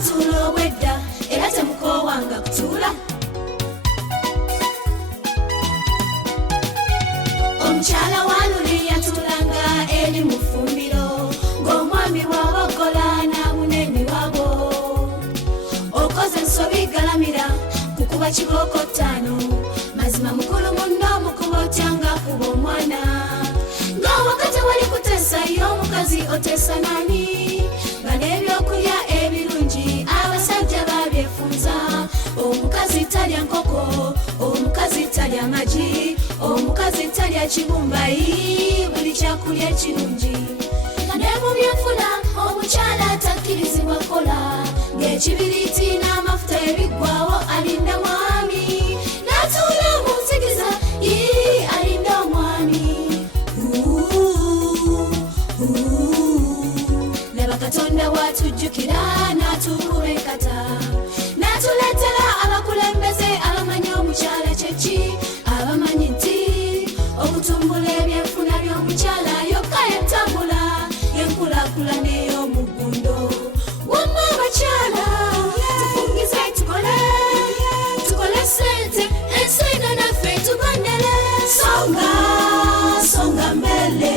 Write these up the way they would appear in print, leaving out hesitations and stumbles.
mwatulo wedda era temukowanga kutula. Omukyala wanuli yatulanga eri mu ffumbiro ng'omwami wawagola n'amunemi wabo. Okoze ensobi galamira kukuba kibooko ttaano mazima mukulu munno mukuba otyanga kuba omwana. Nga wakati wali kuteesayo omukazi oteesa nani nga n'ebyokulya ebirungi abasajja babyefunza. Omukazi talya nkoko, omukazi talya magi, omukazi talya kibumbayi, buli kyakulya ekirungi. Nga ne mu byenfuna omukyala takkirizibwa kola ng'ekibiriiti n'amafuta ebiggwawo alinda mwami n'atuula mu nzikiza alinda omwami. Laba Katonda watujjukira n'atukuba enkata n'atuleetera abakulembeze abamanyi omukyala kyeki, abamanyi nti okutumbula ebyenfuna by'omukyala yokka yentambula y'enkulaakulana ey'omu ggundo. Wamma abakyala tufungize tukole ssente ensiga naffe tugondere. Songa mbele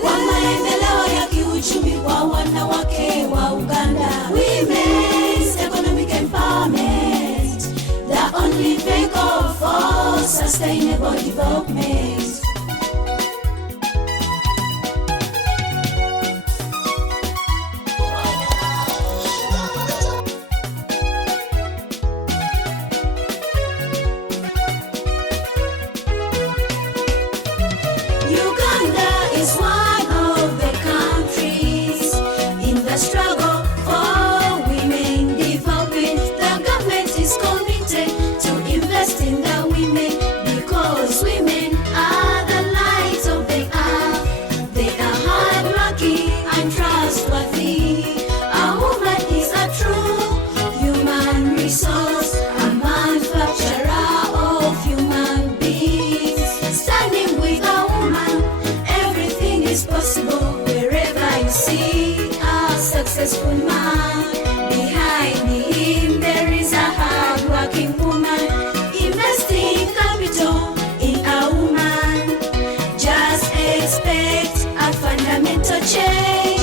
kwa maendeleo ya kiuchumi kwa wanawake wa Uganda. Women's economic empowerment, the only vehicle for sustainable development. Uganda is one of the countries in the struggle for women development. The government is committed to invest in the women because women are the light of the earth. They are hardworking and trustworthy. A woman is a true human resource, a manufacturer of human beings. Standing with a woman, everything is possible. Wherever you see a successful man, behind him there is a hard-working woman. Investing capital in a woman, just expect a fundamental change.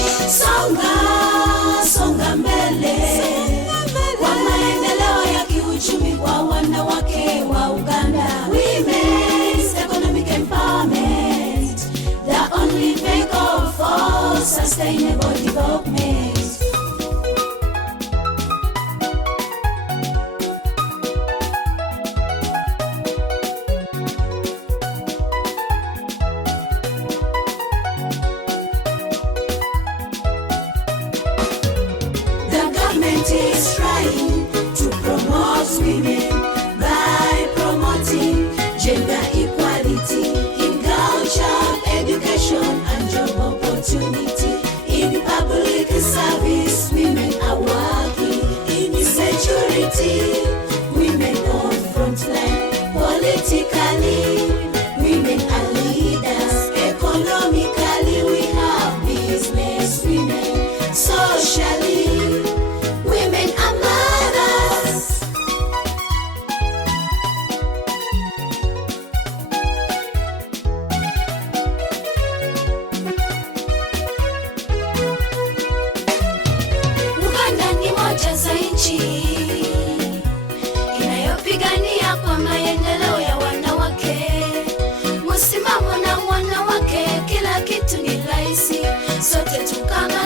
Songa mbele kwa maendeleo ya kiuchumi kwa wanawake wa Uganda. Women's economic empowerment, the only vehicle for sustainable development. The government is trying to promote women by promoting gender equality in culture, education, and job opportunity. In public service, women are working. In security, women on front line. Politically, women are leaders. Economically, we have business women. Socially, women are mothers. Uganda ni moja za nchi inayopigania kwa maendeleo ya wanawake. Msimamo na wanawake, kila kitu ni rahisi, sote tukanga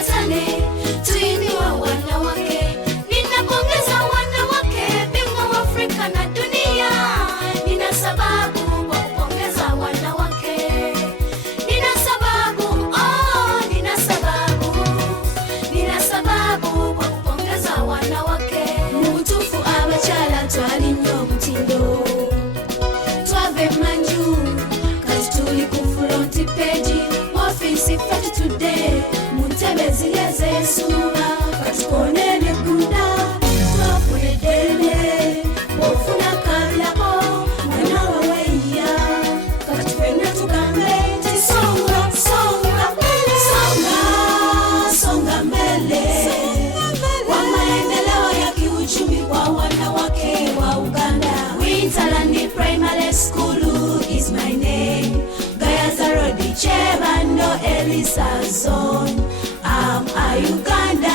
this a zone. I'm a Uganda.